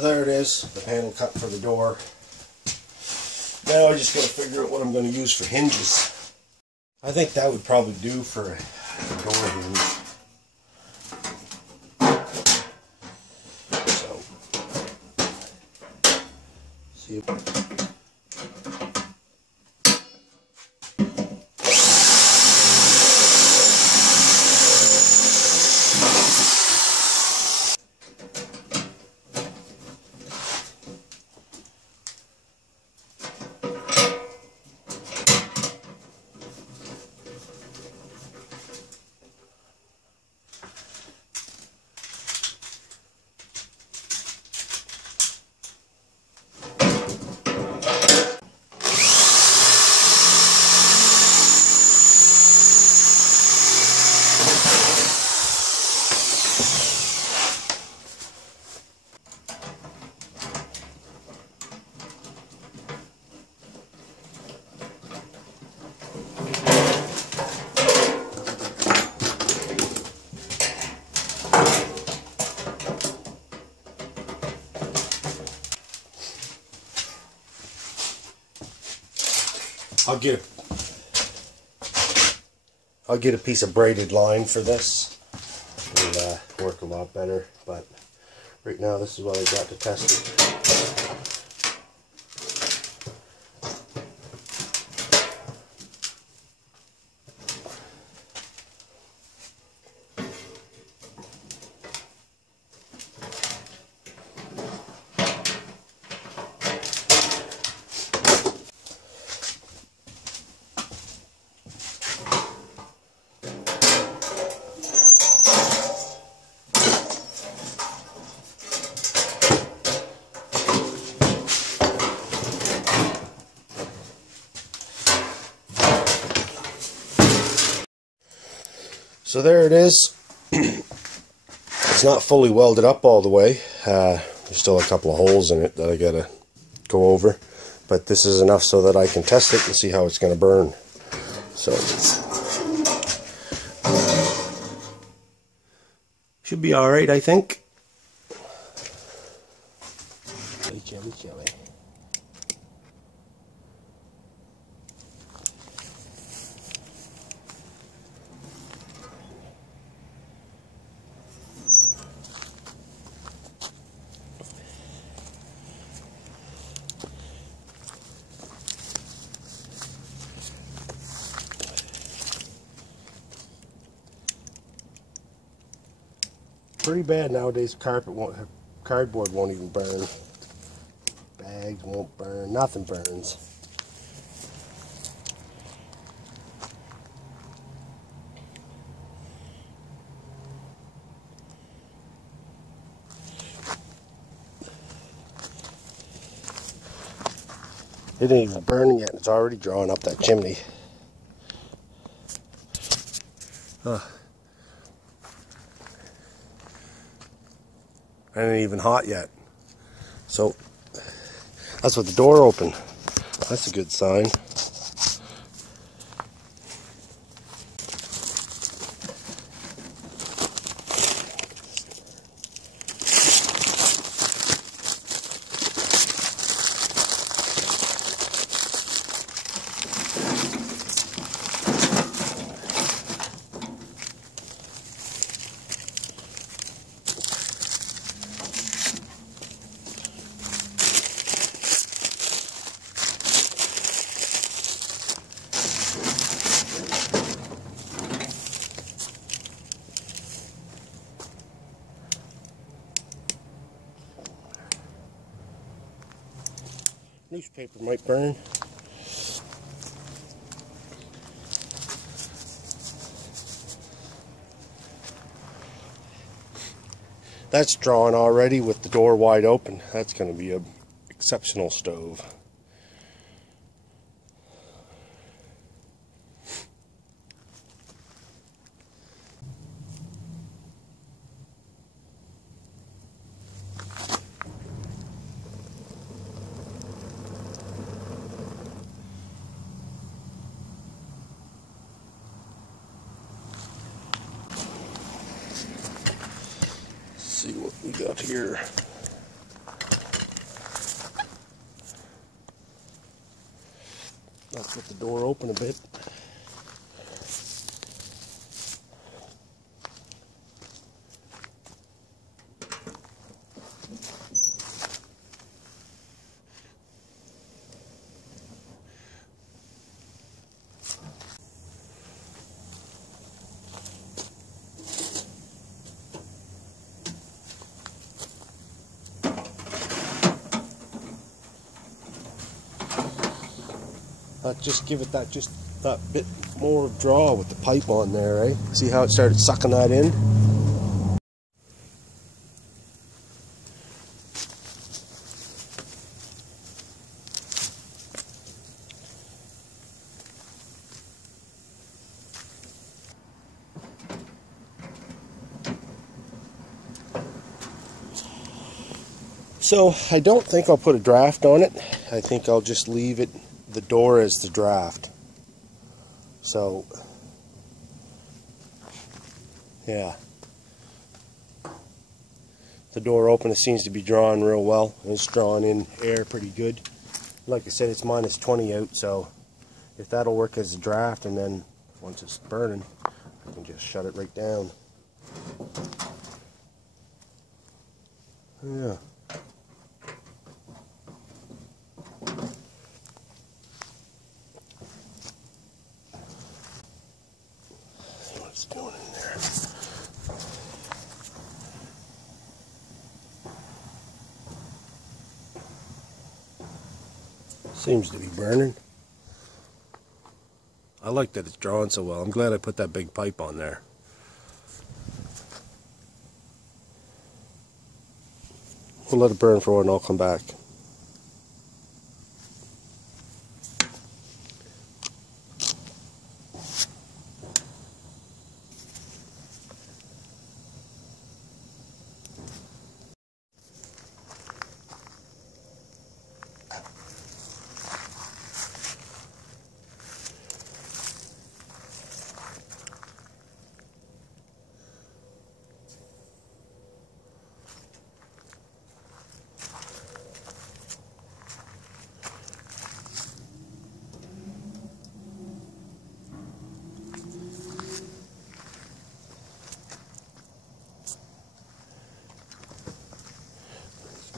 So there it is, the panel cut for the door. Now I just got to figure out what I'm going to use for hinges. I think that would probably do for a door hinge. So, see if I'll get a piece of braided line for this. It'll work a lot better, but right now this is what I got to test it. So there it is. It's not fully welded up all the way. There's still a couple of holes in it that I gotta go over, but this is enough so that I can test it and see how it's gonna burn. So should be all right, I think. Chilly, chilly. Pretty bad nowadays. Cardboard won't even burn. Bags won't burn. Nothing burns. It ain't even burning yet. It's already drawing up that chimney. It ain't even hot yet. So that's with the door open. That's a good sign. Newspaper might burn. That's drawn already with the door wide open. That's going to be an exceptional stove. See what we got here. I'll put the door open a bit. Just give it that bit more draw with the pipe on there, eh? See how it started sucking that in? So I don't think I'll put a draft on it. I think I'll just leave it, the door as the draft. So yeah, the door open, it seems to be drawing real well. It's drawing in air pretty good. Like I said, it's minus 20 out, so if that'll work as a draft, and then once it's burning, I can just shut it right down. Yeah. See what it's doing in there. Seems to be burning. I like that it's drawing so well. I'm glad I put that big pipe on there. We'll let it burn for a while and I'll come back.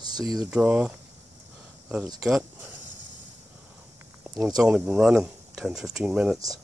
See the draw that it's got, and it's only been running 10-15 minutes.